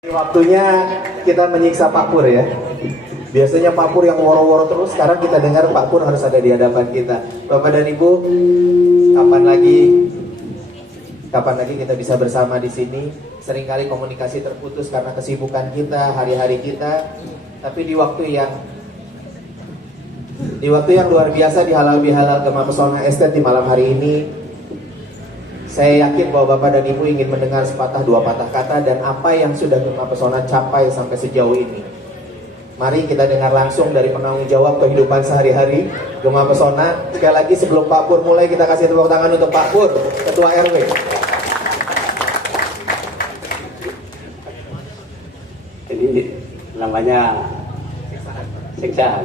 Waktunya kita menyiksa Pak Pur ya. Biasanya Pak Pur yang woro-woro terus, sekarang kita dengar Pak Pur harus ada di hadapan kita. Bapak dan Ibu, kapan lagi kita bisa bersama di sini? Seringkali komunikasi terputus karena kesibukan kita, hari-hari kita. Tapi di waktu yang luar biasa di Halal Bihalal Gema Pesona Estate di malam hari ini, saya yakin bahwa Bapak dan Ibu ingin mendengar sepatah dua patah kata dan apa yang sudah Gema Pesona capai sampai sejauh ini. Mari kita dengar langsung dari penanggung jawab kehidupan sehari-hari Gema Pesona. Sekali lagi sebelum Pak Pur mulai, kita kasih tepuk tangan untuk Pak Pur, Ketua RW. Ini namanya siksaan.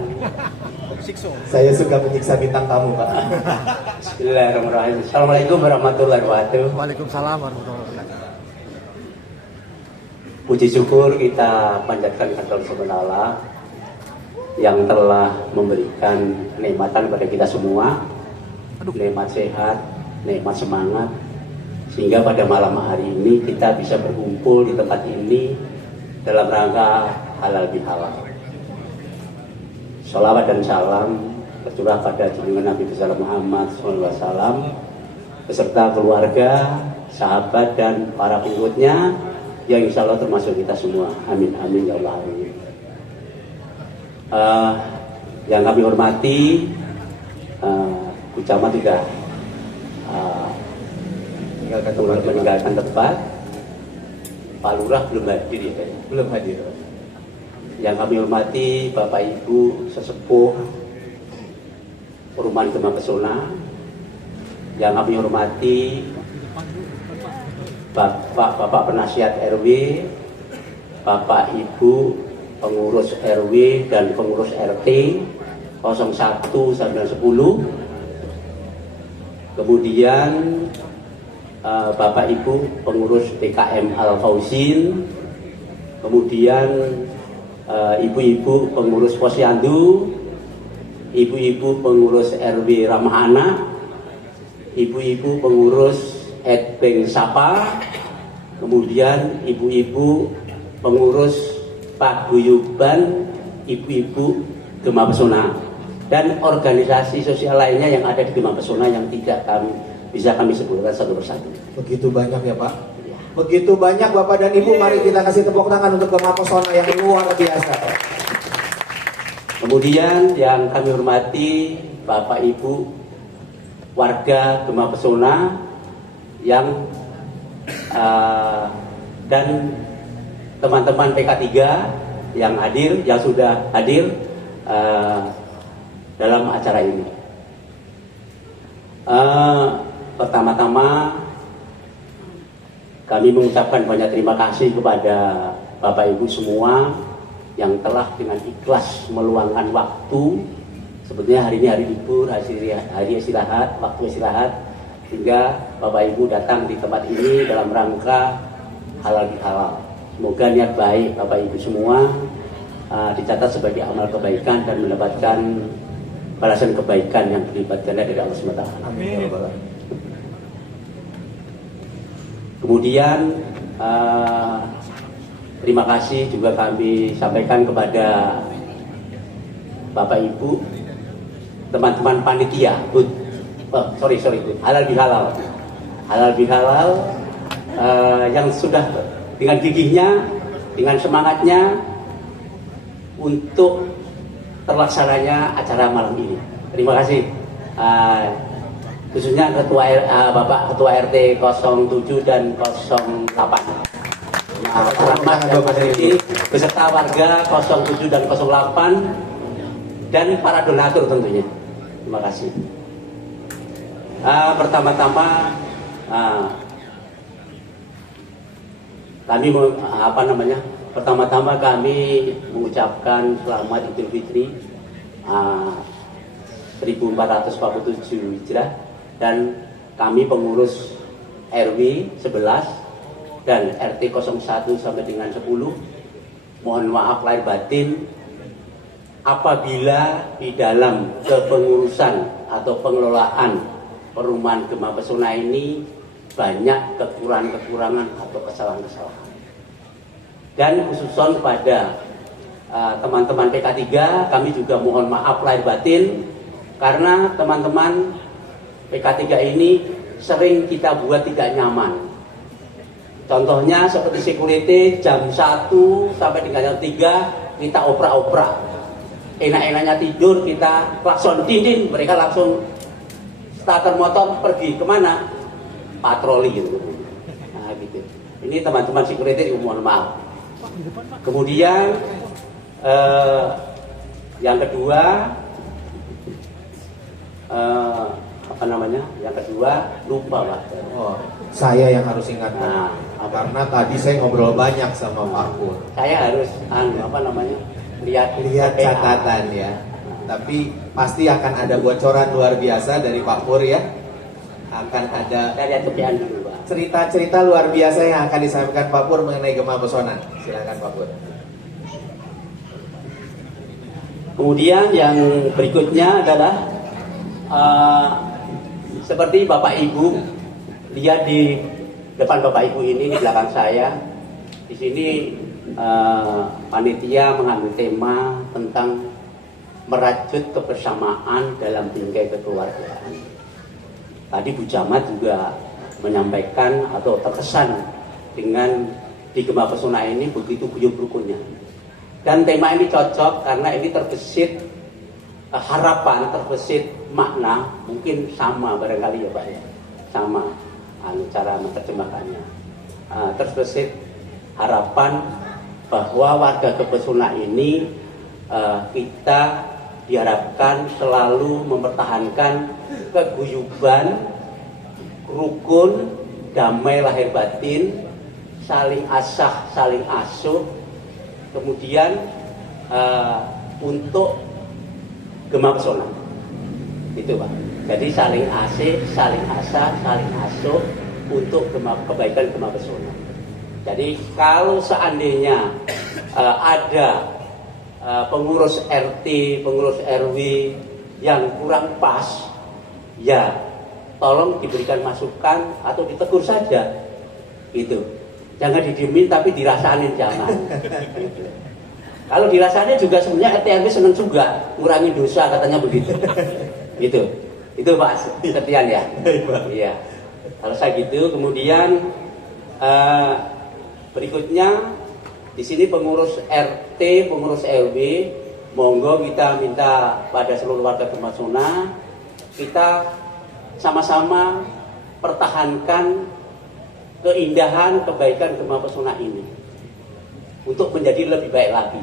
Saya suka menyiksa bintang tamu, Pak. Bismillahirrahmanirrahim. Assalamualaikum warahmatullahi wabarakatuh. Waalaikumsalam warahmatullahi wabarakatuh. Puji syukur kita panjatkan kepada Allah yang telah memberikan kenikmatan kepada kita semua, nikmat sehat, nikmat semangat, sehingga pada malam hari ini kita bisa berkumpul di tempat ini dalam rangka halal bihalal. Salawat dan salam tercurah pada junjungan Nabi besar Muhammad SAW beserta keluarga, sahabat dan para pengikutnya yang insya Allah termasuk kita semua. Amin amin ya Allah. Amin. Yang kami hormati, Bu Camat juga meninggalkan tempat. Pak Lurah belum hadir ya? Belum hadir. Yang kami hormati Bapak Ibu sesepuh Perumahan Gema Pesona, yang kami hormati Bapak Penasihat RW, Bapak Ibu pengurus RW dan pengurus RT 01 sampai 10, kemudian Bapak Ibu pengurus PKM Al Fauzin, kemudian ibu-ibu pengurus Posyandu, ibu-ibu pengurus RW Ramah Anak, ibu-ibu pengurus Edbeng Sapa, kemudian ibu-ibu pengurus paguyuban ibu-ibu Gema Pesona, dan organisasi sosial lainnya yang ada di Gema Pesona yang tidak bisa kami sebutkan satu persatu. Begitu banyak ya Pak. Begitu banyak Bapak dan Ibu, mari kita kasih tepuk tangan untuk Gema Pesona yang luar biasa. Kemudian yang kami hormati Bapak Ibu warga Gema Pesona yang dan teman-teman PK3 yang hadir, yang sudah hadir dalam acara ini. Pertama-tama kami mengucapkan banyak terima kasih kepada Bapak Ibu semua yang telah dengan ikhlas meluangkan waktu. Sebetulnya hari ini hari libur, hari istirahat, waktu istirahat, sehingga Bapak Ibu datang di tempat ini dalam rangka halal bihalal. Semoga niat baik Bapak Ibu semua dicatat sebagai amal kebaikan dan mendapatkan balasan kebaikan yang berlipat ganda dari Allah SWT. Amin. Kemudian terima kasih juga kami sampaikan kepada Bapak Ibu, teman-teman panitia, halal bihalal yang sudah dengan gigihnya, dengan semangatnya untuk terlaksananya acara malam ini. Terima kasih. Khususnya Bapak Ketua RT 07 dan 08. Rahmat dan Mas Riki beserta warga 07 dan 08 dan para donatur tentunya. Terima kasih. Pertama-tama kami mengucapkan selamat Idul Fitri 1447 Hijrah, dan kami pengurus RW 11 dan RT 01 sampai dengan 10 mohon maaf lahir batin apabila di dalam kepengurusan atau pengelolaan Perumahan Gema Pesona ini banyak kekurangan-kekurangan atau kesalahan-kesalahan. Dan khususon pada teman-teman PK3, kami juga mohon maaf lahir batin karena teman-teman PK3 ini sering kita buat tidak nyaman. Contohnya seperti security jam 1 sampai dengan jam 3 kita oprak-oprak. Enak-enaknya tidur kita klakson dinding, mereka langsung starter motor pergi kemana? Patroli gitu. Nah gitu. Ini teman-teman security mohon maaf. Kemudian yang kedua Yang kedua lupa Pak. Oh, saya yang harus ingatkan. Karena tadi saya ngobrol banyak sama Pak Pur. Saya harus lihat catatan ya. Tapi pasti akan ada bocoran luar biasa dari Pak Pur ya. Akan ada dulu, Pak. Cerita-cerita luar biasa yang akan disampaikan Pak Pur mengenai Gema Pesona. Silakan Pak Pur. Kemudian yang berikutnya adalah seperti Bapak Ibu lihat di depan Bapak Ibu ini di belakang saya. Di sini panitia mengambil tema tentang merajut kebersamaan dalam bingkai kekeluargaan. Tadi Bu Camat juga menyampaikan atau terkesan dengan di Gema Pesona ini begitu guyup rukunnya. Dan tema ini cocok karena ini terbesit harapan, terbesit makna, mungkin sama barangkali ya Pak ya, sama cara menerjemahkannya. Terbesit harapan bahwa warga Pesona ini kita diharapkan selalu mempertahankan keguyuban, rukun, damai lahir batin, saling asah, saling asuh. Kemudian untuk Gema Pesona itu Pak. Jadi saling asih, saling asah, saling asuh untuk kebaikan Gema Pesona. Jadi kalau seandainya ada pengurus RT, pengurus RW yang kurang pas, ya tolong diberikan masukan atau ditegur saja, gitu. Jangan didiemin tapi dirasain jangan. Gitu. Kalau dirasain juga sebenarnya RT RW seneng juga ngurangin dosa katanya begitu. Gitu. Itu Pak Setian ya. Iya. Kalau saya gitu, kemudian berikutnya di sini pengurus RT, pengurus RW, monggo kita minta pada seluruh warga Gema Pesona kita sama-sama pertahankan keindahan kebaikan Gema Pesona ini untuk menjadi lebih baik lagi,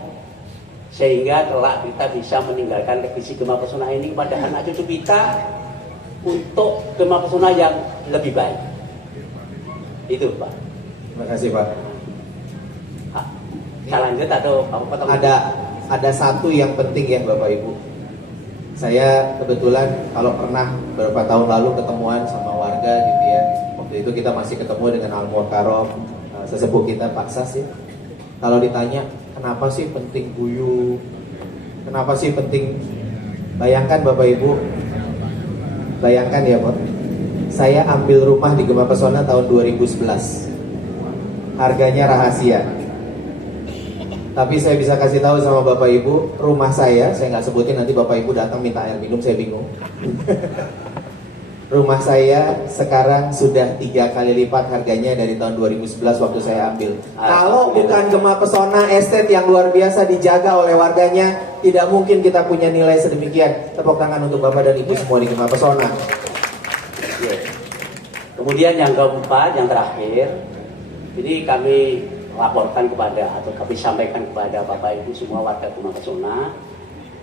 sehingga kelak kita bisa meninggalkan legasi Gema Pesona ini kepada anak cucu kita untuk Gema Pesona yang lebih baik. Itu Pak. Terima kasih Pak. Saya lanjut atau Pak potong? Ada satu yang penting ya Bapak Ibu. Saya kebetulan kalau pernah beberapa tahun lalu ketemuan sama warga gitu ya. Waktu itu kita masih ketemu dengan Al-Mukarram, sesepuh kita Pak Sas ya. Kalau ditanya kenapa sih penting guyup, kenapa sih penting, bayangkan Bapak Ibu, bayangkan ya Pak, saya ambil rumah di Gema Pesona tahun 2011, harganya rahasia. Tapi saya bisa kasih tahu sama Bapak Ibu, rumah saya nggak sebutin nanti Bapak Ibu datang minta air minum, saya bingung. Rumah saya sekarang sudah 3 kali lipat harganya dari tahun 2011 waktu saya ambil. Kalau bukan Gema Pesona Estate yang luar biasa dijaga oleh warganya, tidak mungkin kita punya nilai sedemikian. Tepuk tangan untuk Bapak dan Ibu semua di Gema Pesona. Kemudian yang keempat, yang terakhir, ini kami laporkan kepada atau kami sampaikan kepada Bapak Ibu semua warga Gema Pesona.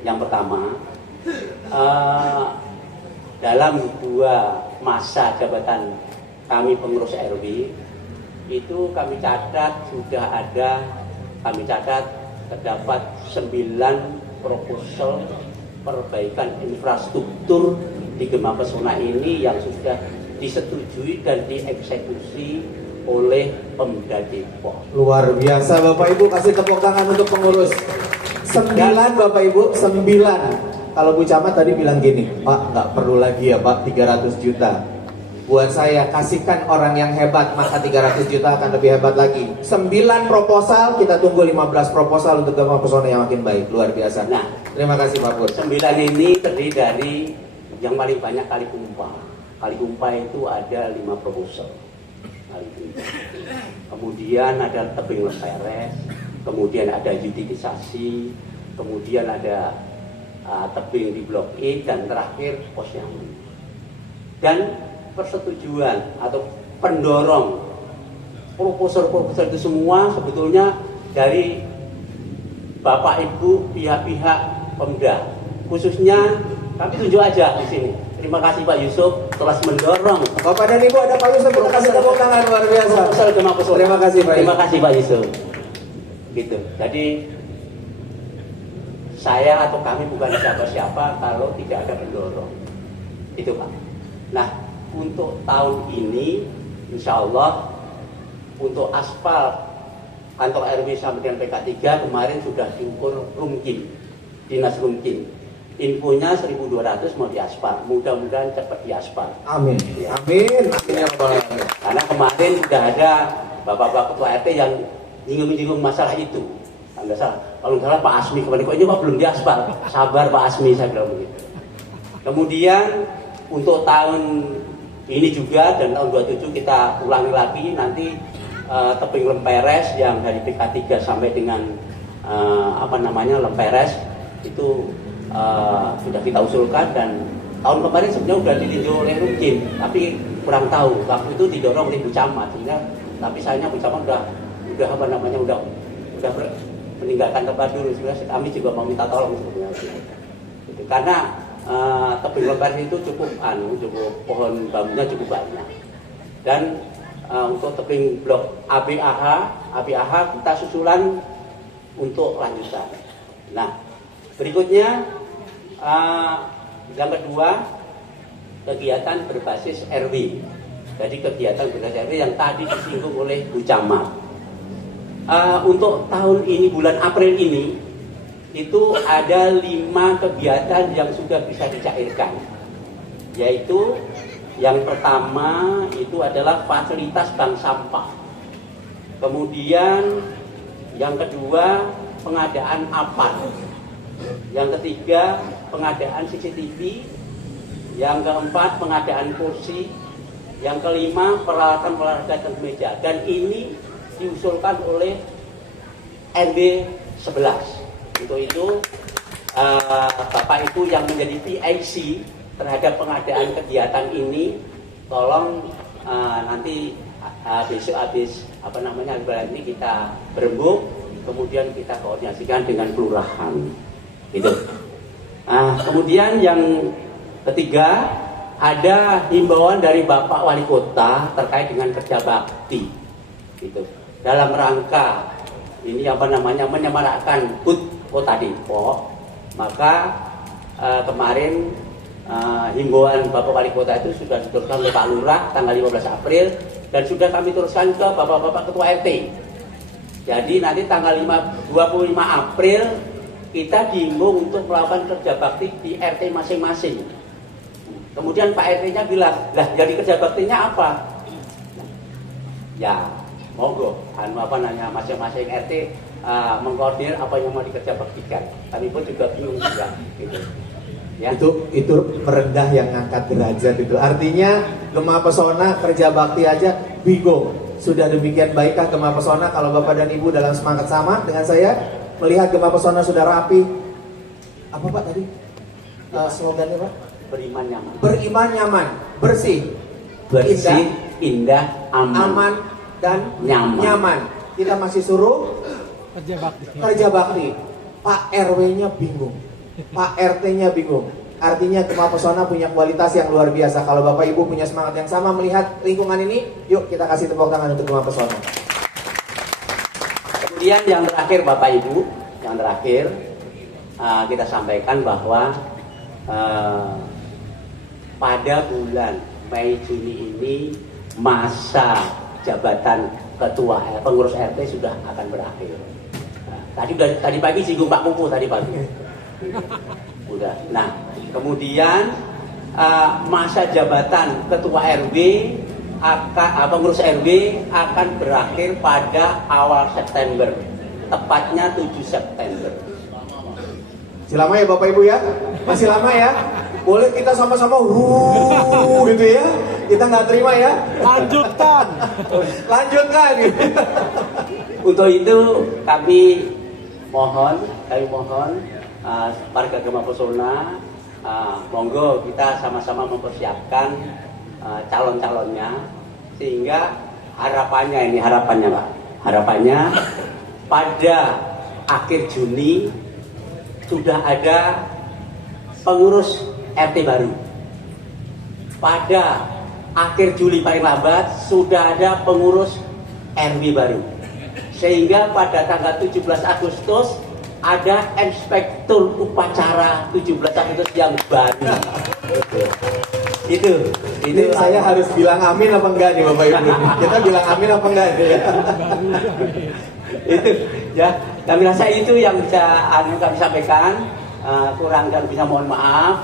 Yang pertama, dalam 2 masa jabatan kami pengurus RW itu kami catat terdapat 9 proposal perbaikan infrastruktur di Gema Pesona ini yang sudah disetujui dan dieksekusi oleh Pemda Depok. Luar biasa Bapak Ibu, kasih tepuk tangan untuk pengurus. 9 Bapak Ibu, 9. Kalau Bu Camat tadi bilang gini, Pak nggak perlu lagi ya Pak 300 juta. buat saya, kasihkan orang yang hebat, maka 300 juta akan lebih hebat lagi. 9 proposal, kita tunggu 15 proposal untuk Gema Pesona yang makin baik. Luar biasa. Nah, terima kasih Pak Pur. 9 ini terdiri dari yang paling banyak kali kumpa. Kali kumpa itu ada 5 proposal. Kali kumpa. Kemudian ada tebing lemperes, kemudian ada utilisasi, kemudian ada tebing di Blok E, dan terakhir posyandu. Dan persetujuan atau pendorong proposal-proposal itu semua sebetulnya dari Bapak Ibu pihak-pihak Pemda. Khususnya kami tunjuk aja di sini. Terima kasih Pak Yusuf telah mendorong. Bapak dan Ibu, ada Pak Yusuf, kita kasih tepuk tangan luar biasa. Proposal Gema Pesona. Terima kasih Pak. Terima kasih Pak Yusuf. Gitu. Jadi saya atau kami bukan siapa-siapa kalau tidak ada pendorong. Itu Pak. Nah, untuk tahun ini insya Allah untuk aspal kantor RW sampai dengan PK3 kemarin sudah diukur Rumkin, Dinas Rumkin. Infonya 1.200 mau diaspal, mudah-mudahan cepat diaspal. Amin. Ya. Amin. Amin ya Rabbal Alamin. Karena kemarin sudah ada bapak-bapak ketua RT yang nyinggung-nyinggung masalah itu. Kalau nggak salah Pak Asmi kemarin, kok ini Pak belum diaspal. Sabar Pak Asmi, saya bilang begitu. Kemudian untuk tahun ini juga dan tahun 27 kita ulangi lagi nanti tebing Lemperes yang dari PK3 sampai dengan Lemperes itu sudah kita usulkan, dan tahun kemarin sebenarnya sudah ditinjau oleh Rumkin, tapi kurang tahu waktu itu didorong oleh Bu Camat, tapi sayangnya Bu Camat udah meninggalkan tempat dulu. Sebenarnya kami juga mau minta tolong sebetulnya gitu. Karena tebing Lemperes itu cukup pohon bambunya cukup banyak, dan untuk tebing blok ABAH kita susulan untuk lanjutan. Nah, berikutnya yang kedua kegiatan berbasis RW. Jadi kegiatan berbasis RW yang tadi disinggung oleh Bu Camat. Untuk tahun ini bulan April ini itu ada 5 kegiatan yang sudah bisa dicairkan, yaitu yang pertama itu adalah fasilitas bank sampah, kemudian yang kedua pengadaan APAT, yang ketiga pengadaan CCTV, yang keempat pengadaan kursi, yang kelima peralatan olahraga dan meja, dan ini diusulkan oleh NB 11. Untuk itu Bapak Ibu yang menjadi PIC terhadap pengadaan kegiatan ini, tolong nanti besok habis lebaran ini kita berembuk, kemudian kita koordinasikan dengan kelurahan. Gitu. Kemudian yang ketiga ada himbauan dari Bapak Wali Kota terkait dengan kerja bakti. Gitu. Dalam rangka ini menyemarakkan HUT Kota Depok, maka kemarin himbauan Bapak Wali Kota itu sudah diteruskan oleh Pak Lurah tanggal 15 April dan sudah kami teruskan ke Bapak-Bapak Ketua RT. Jadi nanti tanggal 25 April kita dihimbau untuk melakukan kerja bakti di RT masing-masing. Kemudian Pak RT-nya bilang, lah jadi kerja baktinya apa? Ya, monggo, masing-masing RT mengkoordinir apa yang mau dikerja baktikan. Kami pun juga bingung juga. Gitu. Ya. Itu merendah yang ngangkat derajat itu. Artinya Gema Pesona kerja bakti aja bingung. Sudah demikian baikkah Gema Pesona kalau Bapak dan Ibu dalam semangat sama dengan saya melihat Gema Pesona sudah rapi. Apa Pak tadi? Slogannya Pak? Beriman nyaman. Beriman nyaman, bersih, indah, aman dan nyaman. Kita masih suruh kerja bakti. Pak RW-nya bingung, Pak RT-nya bingung. Artinya Gema Pesona punya kualitas yang luar biasa. Kalau Bapak Ibu punya semangat yang sama melihat lingkungan ini, yuk kita kasih tepuk tangan untuk Gema Pesona. Kemudian yang terakhir Bapak Ibu, kita sampaikan bahwa pada bulan Mei Juni ini masa jabatan ketua pengurus RT sudah akan berakhir. Tadi pagi singgung Pak Kuku tadi pagi. Udah. Nah, kemudian masa jabatan ketua RW pengurus RW akan berakhir pada awal September, tepatnya 7 September. Masih lama ya Bapak Ibu ya? Masih lama ya? Boleh kita sama-sama gitu ya? Kita nggak terima ya? Lanjutkan. Lanjutkan. Untuk itu kami mohon warga Gema Pesona, monggo kita sama-sama mempersiapkan calon-calonnya, sehingga harapannya Pak, harapannya pada akhir Juni sudah ada pengurus RT baru. Pada akhir Juli paling lambat sudah ada pengurus RW baru. Sehingga pada tanggal 17 Agustus ada inspektur upacara 17 Agustus yang baru. Itu Saya harus bilang amin apa enggak nih Bapak Ibu? Kita bilang amin apa enggak nih ya? Itu ya, kami rasa itu yang bisa kami sampaikan. Kurang dan bisa mohon maaf.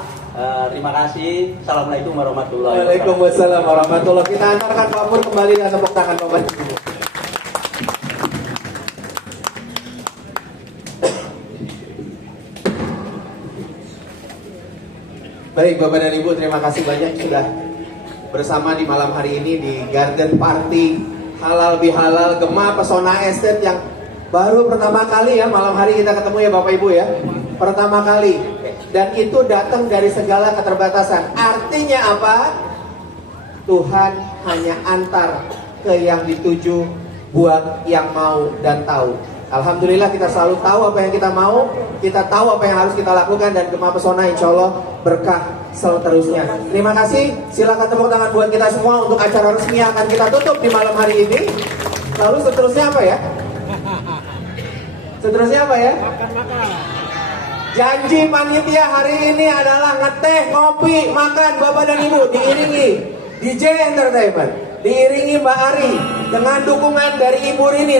Terima kasih. Assalamualaikum warahmatullahi wabarakatuh. Waalaikumsalam warahmatullahi wabarakatuh. Kita antarkan Pak Pur kembali dengan tepuk tangan Bapak Ibu. Baik Bapak dan Ibu, terima kasih banyak sudah bersama di malam hari ini di Garden Party Halal Bihalal Gema Pesona Estate yang baru pertama kali ya malam hari kita ketemu ya Bapak Ibu ya. Pertama kali, dan itu datang dari segala keterbatasan. Artinya apa? Tuhan hanya antar ke yang dituju buat yang mau dan tahu. Alhamdulillah kita selalu tahu apa yang kita mau, kita tahu apa yang harus kita lakukan, dan Gema Pesona insya Allah berkah seterusnya. Terima kasih, silakan tepuk tangan buat kita semua untuk acara resmi yang akan kita tutup di malam hari ini. Lalu seterusnya apa ya? Seterusnya apa ya? Makan. Janji panitia hari ini adalah ngeteh, ngopi, makan Bapak dan Ibu, diiringi DJ Entertainment, diiringi Mbak Ari dengan dukungan dari Ibu Rini.